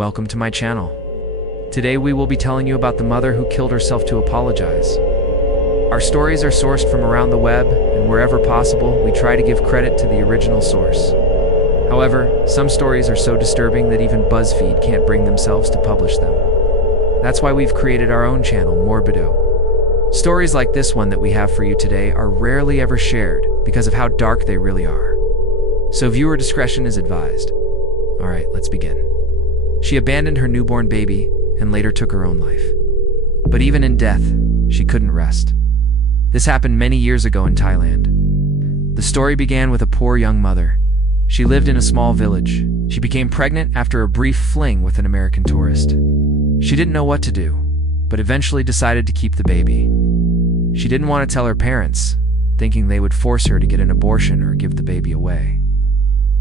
welcome to my channel. Today we will be telling you about the mother who killed herself to apologize. Our stories are sourced from around the web, and wherever possible, we try to give credit to the original source. However, some stories are so disturbing that even BuzzFeed can't bring themselves to publish them. That's why we've created our own channel, Morbido. Stories like this one that we have for you today are rarely ever shared because of how dark they really are. So viewer discretion is advised. Alright, let's begin. She abandoned her newborn baby and later took her own life. But even in death, she couldn't rest. This happened many years ago in Thailand. The story began with a poor young mother. She lived in a small village. She became pregnant after a brief fling with an American tourist. She didn't know what to do, but eventually decided to keep the baby. She didn't want to tell her parents, thinking they would force her to get an abortion or give the baby away.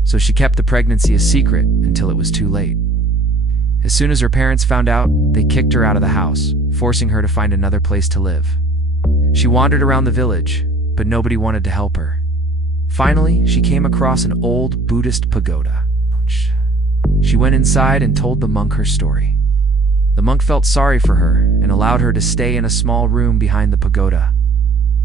So she kept the pregnancy a secret until it was too late. As soon as her parents found out, they kicked her out of the house, forcing her to find another place to live. She wandered around the village, but nobody wanted to help her. Finally, she came across an old Buddhist pagoda. She went inside and told the monk her story. The monk felt sorry for her and allowed her to stay in a small room behind the pagoda.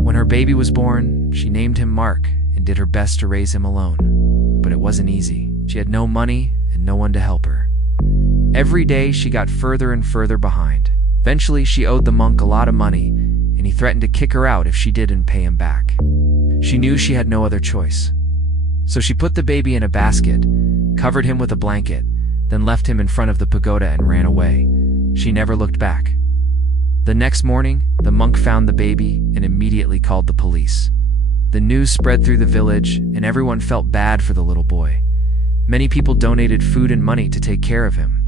When her baby was born, she named him Mark and did her best to raise him alone. But it wasn't easy. She had no money and no one to help her. Every day she got further and further behind. Eventually she owed the monk a lot of money, and he threatened to kick her out if she didn't pay him back. She knew she had no other choice. So she put the baby in a basket, covered him with a blanket, then left him in front of the pagoda and ran away. She never looked back. The next morning, the monk found the baby and immediately called the police. The news spread through the village, and everyone felt bad for the little boy. Many people donated food and money to take care of him.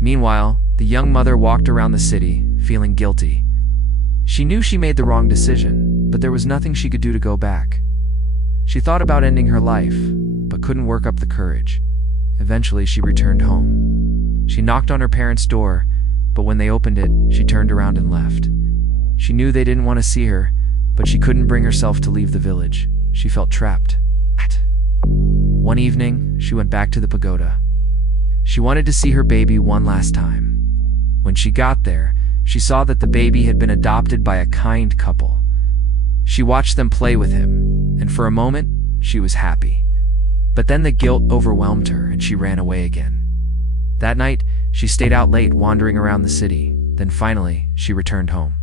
Meanwhile, the young mother walked around the city, feeling guilty. She knew she made the wrong decision, but there was nothing she could do to go back. She thought about ending her life, but couldn't work up the courage. Eventually, she returned home. She knocked on her parents' door, but when they opened it, she turned around and left. She knew they didn't want to see her, but she couldn't bring herself to leave the village. She felt trapped. One evening, she went back to the pagoda. She wanted to see her baby one last time. When she got there, she saw that the baby had been adopted by a kind couple. She watched them play with him, and for a moment, she was happy. But then the guilt overwhelmed her, and she ran away again. That night, she stayed out late wandering around the city. Then finally, she returned home.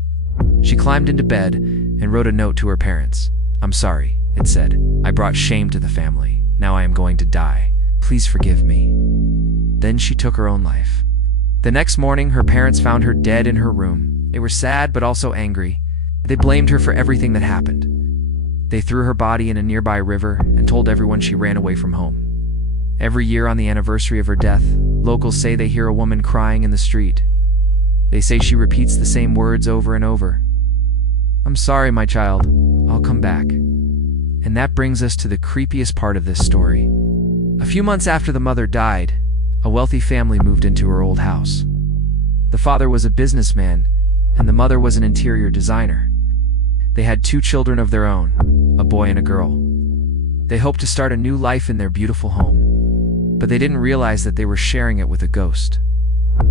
She climbed into bed and wrote a note to her parents. "I'm sorry," it said. "I brought shame to the family. Now I am going to die. Please forgive me." Then she took her own life. The next morning, her parents found her dead in her room. They were sad but also angry. They blamed her for everything that happened. They threw her body in a nearby river and told everyone she ran away from home. Every year on the anniversary of her death, locals say they hear a woman crying in the street. They say she repeats the same words over and over. "I'm sorry, my child. I'll come back." And that brings us to the creepiest part of this story. A few months after the mother died, a wealthy family moved into her old house. The father was a businessman, and the mother was an interior designer. They had 2 children of their own, a boy and a girl. They hoped to start a new life in their beautiful home, but they didn't realize that they were sharing it with a ghost.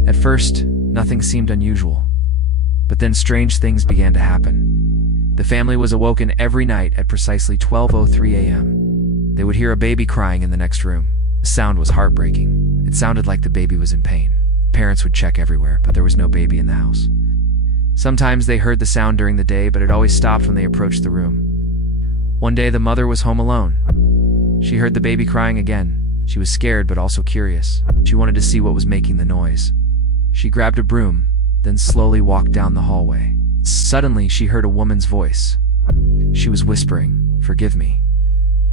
At first, nothing seemed unusual, but then strange things began to happen. The family was awoken every night at precisely 12:03 a.m. They would hear a baby crying in the next room. The sound was heartbreaking. It sounded like the baby was in pain. Parents would check everywhere, but there was no baby in the house. Sometimes they heard the sound during the day, but it always stopped when they approached the room. One day, the mother was home alone. She heard the baby crying again. She was scared but also curious. She wanted to see what was making the noise. She grabbed a broom, then slowly walked down the hallway. Suddenly, she heard a woman's voice. She was whispering, "Forgive me."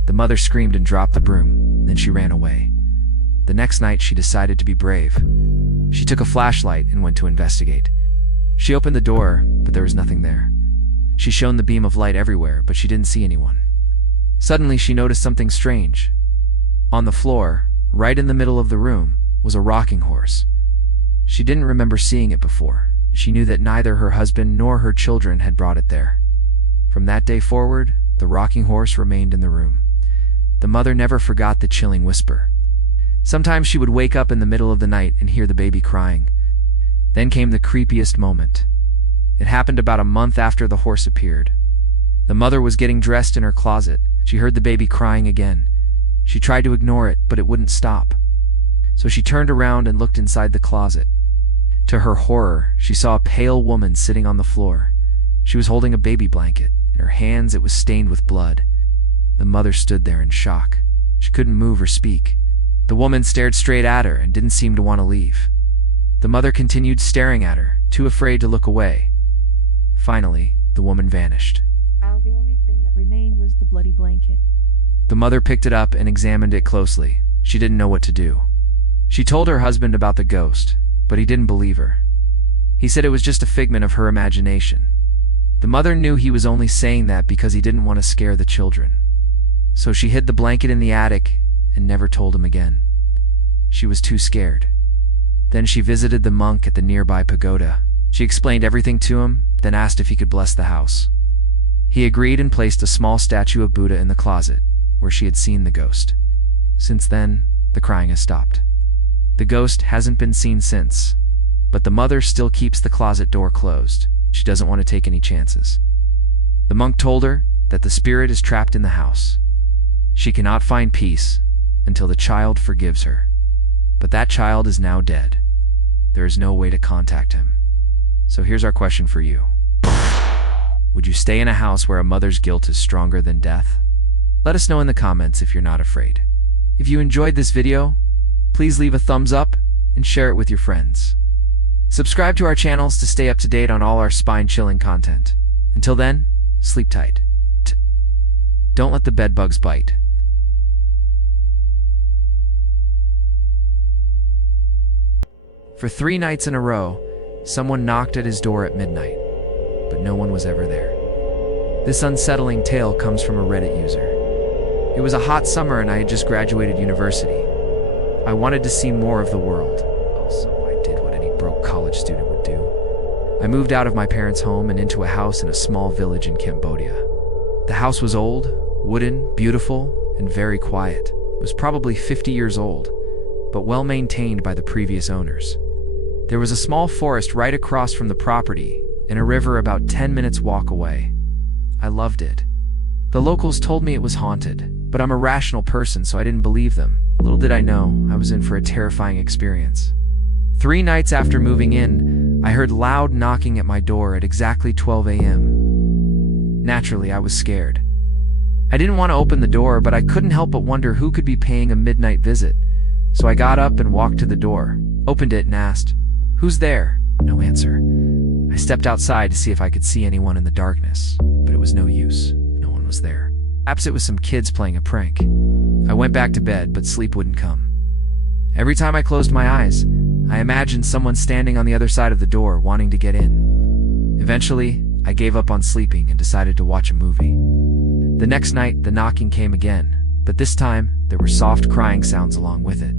The mother screamed and dropped the broom. Then she ran away. The next night, she decided to be brave. She took a flashlight and went to investigate. She opened the door, but there was nothing there. She shone the beam of light everywhere, but she didn't see anyone. Suddenly, she noticed something strange. On the floor, right in the middle of the room, was a rocking horse. She didn't remember seeing it before. She knew that neither her husband nor her children had brought it there. From that day forward, the rocking horse remained in the room. The mother never forgot the chilling whisper. Sometimes she would wake up in the middle of the night and hear the baby crying. Then came the creepiest moment. It happened about a month after the horse appeared. The mother was getting dressed in her closet. She heard the baby crying again. She tried to ignore it, but it wouldn't stop. So she turned around and looked inside the closet. To her horror, she saw a pale woman sitting on the floor. She was holding a baby blanket. In her hands, it was stained with blood. The mother stood there in shock. She couldn't move or speak. The woman stared straight at her and didn't seem to want to leave. The mother continued staring at her, too afraid to look away. Finally, the woman vanished. The only thing that remained was the bloody blanket. The mother picked it up and examined it closely. She didn't know what to do. She told her husband about the ghost, but he didn't believe her. He said it was just a figment of her imagination. The mother knew he was only saying that because he didn't want to scare the children. So she hid the blanket in the attic and never told him again. She was too scared. Then she visited the monk at the nearby pagoda. She explained everything to him, then asked if he could bless the house. He agreed and placed a small statue of Buddha in the closet, where she had seen the ghost. Since then, the crying has stopped. The ghost hasn't been seen since, but the mother still keeps the closet door closed. She doesn't want to take any chances. The monk told her that the spirit is trapped in the house. She cannot find peace until the child forgives her. But that child is now dead. There is no way to contact him. So here's our question for you. Would you stay in a house where a mother's guilt is stronger than death? Let us know in the comments if you're not afraid. If you enjoyed this video, please leave a thumbs up and share it with your friends. Subscribe to our channels to stay up to date on all our spine-chilling content. Until then, sleep tight. Don't let the bed bugs bite. For 3 nights in a row, someone knocked at his door at midnight, but no one was ever there. This unsettling tale comes from a Reddit user. It was a hot summer and I had just graduated university. I wanted to see more of the world. So I did what any broke college student would do. I moved out of my parents' home and into a house in a small village in Cambodia. The house was old, wooden, beautiful, and very quiet. It was probably 50 years old, but well maintained by the previous owners. There was a small forest right across from the property and a river about 10 minutes walk away. I loved it. The locals told me it was haunted, but I'm a rational person, so I didn't believe them. Little did I know, I was in for a terrifying experience. 3 nights after moving in, I heard loud knocking at my door at exactly 12 a.m. Naturally, I was scared. I didn't want to open the door, but I couldn't help but wonder who could be paying a midnight visit. So I got up and walked to the door, opened it and asked, "Who's there?" No answer. I stepped outside to see if I could see anyone in the darkness, but it was no use. No one was there. Perhaps it was some kids playing a prank. I went back to bed, but sleep wouldn't come. Every time I closed my eyes, I imagined someone standing on the other side of the door wanting to get in. Eventually, I gave up on sleeping and decided to watch a movie. The next night, the knocking came again, but this time, there were soft crying sounds along with it.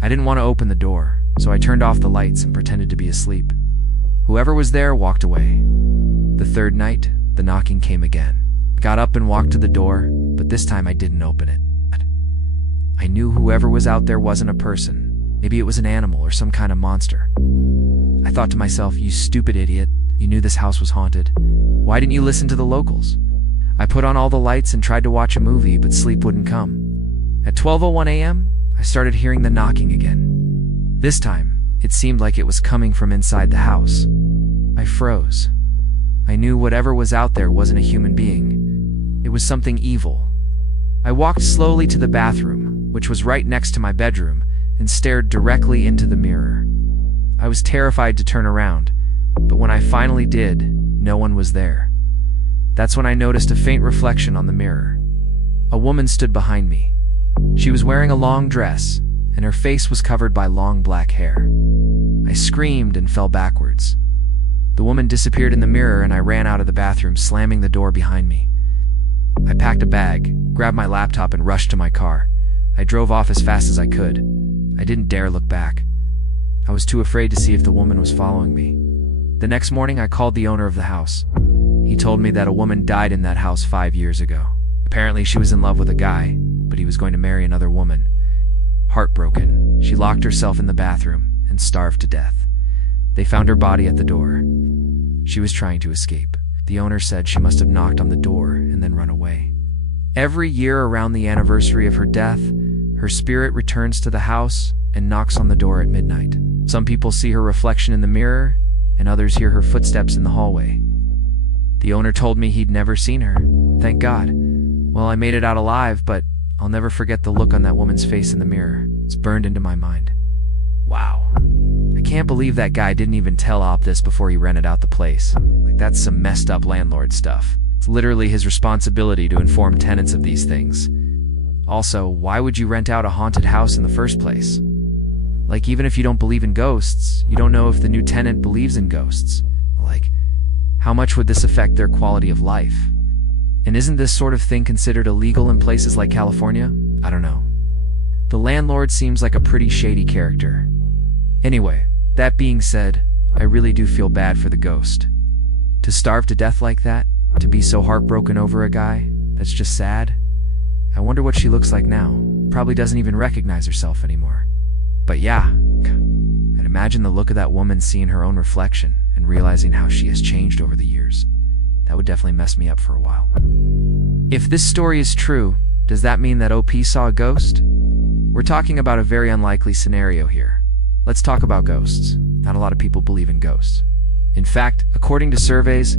I didn't want to open the door, so I turned off the lights and pretended to be asleep. Whoever was there walked away. The 3rd night, the knocking came again. I got up and walked to the door, but this time I didn't open it. I knew whoever was out there wasn't a person. Maybe it was an animal or some kind of monster. I thought to myself, "You stupid idiot. You knew this house was haunted. Why didn't you listen to the locals?" I put on all the lights and tried to watch a movie, but sleep wouldn't come. At 12:01 a.m., I started hearing the knocking again. This time, it seemed like it was coming from inside the house. I froze. I knew whatever was out there wasn't a human being. It was something evil. I walked slowly to the bathroom, which was right next to my bedroom, and stared directly into the mirror. I was terrified to turn around, but when I finally did, no one was there. That's when I noticed a faint reflection on the mirror. A woman stood behind me. She was wearing a long dress, and her face was covered by long black hair. I screamed and fell backwards. The woman disappeared in the mirror and I ran out of the bathroom, slamming the door behind me. I packed a bag, grabbed my laptop and rushed to my car. I drove off as fast as I could. I didn't dare look back. I was too afraid to see if the woman was following me. The next morning I called the owner of the house. He told me that a woman died in that house 5 years ago. Apparently she was in love with a guy, but he was going to marry another woman. Heartbroken, she locked herself in the bathroom and starved to death. They found her body at the door. She was trying to escape. The owner said she must have knocked on the door and then run away. Every year around the anniversary of her death, her spirit returns to the house and knocks on the door at midnight. Some people see her reflection in the mirror, and others hear her footsteps in the hallway. The owner told me he'd never seen her. Thank God. Well, I made it out alive, but I'll never forget the look on that woman's face in the mirror. It's burned into my mind. Wow. I can't believe that guy didn't even tell Op this before he rented out the place. Like, that's some messed up landlord stuff. It's literally his responsibility to inform tenants of these things. Also, why would you rent out a haunted house in the first place? Like, even if you don't believe in ghosts, you don't know if the new tenant believes in ghosts. Like, how much would this affect their quality of life? And isn't this sort of thing considered illegal in places like California? I don't know. The landlord seems like a pretty shady character. Anyway, that being said, I really do feel bad for the ghost. To starve to death like that, to be so heartbroken over a guy, that's just sad. I wonder what she looks like now. Probably doesn't even recognize herself anymore. But yeah, I'd imagine the look of that woman seeing her own reflection and realizing how she has changed over the years. That would definitely mess me up for a while. If this story is true, does that mean that OP saw a ghost? We're talking about a very unlikely scenario here. Let's talk about ghosts. Not a lot of people believe in ghosts. In fact, according to surveys,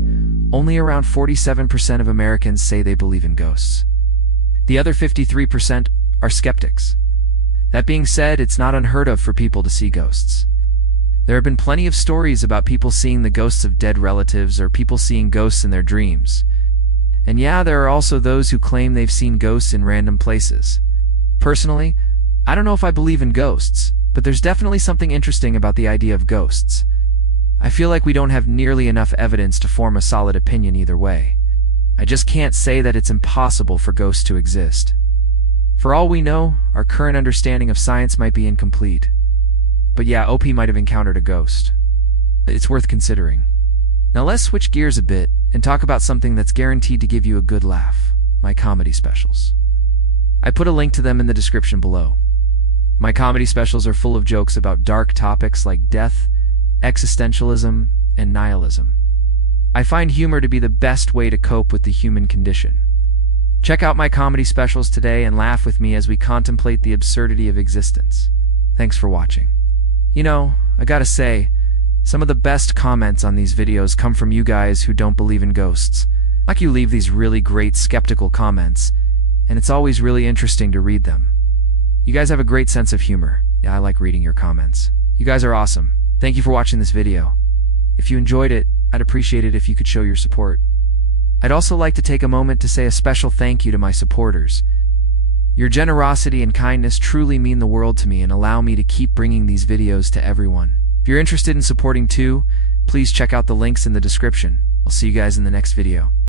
only around 47% of Americans say they believe in ghosts. The other 53% are skeptics. That being said, it's not unheard of for people to see ghosts. There have been plenty of stories about people seeing the ghosts of dead relatives or people seeing ghosts in their dreams. And yeah, there are also those who claim they've seen ghosts in random places. Personally, I don't know if I believe in ghosts, but there's definitely something interesting about the idea of ghosts. I feel like we don't have nearly enough evidence to form a solid opinion either way. I just can't say that it's impossible for ghosts to exist. For all we know, our current understanding of science might be incomplete. But yeah, OP might have encountered a ghost. It's worth considering. Now let's switch gears a bit and talk about something that's guaranteed to give you a good laugh: my comedy specials. I put a link to them in the description below. My comedy specials are full of jokes about dark topics like death, existentialism, and nihilism. I find humor to be the best way to cope with the human condition. Check out my comedy specials today and laugh with me as we contemplate the absurdity of existence. Thanks for watching. You know, I gotta say, some of the best comments on these videos come from you guys who don't believe in ghosts. Like, you leave these really great skeptical comments, and it's always really interesting to read them. You guys have a great sense of humor. Yeah, I like reading your comments. You guys are awesome. Thank you for watching this video. If you enjoyed it, I'd appreciate it if you could show your support. I'd also like to take a moment to say a special thank you to my supporters. Your generosity and kindness truly mean the world to me and allow me to keep bringing these videos to everyone. If you're interested in supporting too, please check out the links in the description. I'll see you guys in the next video.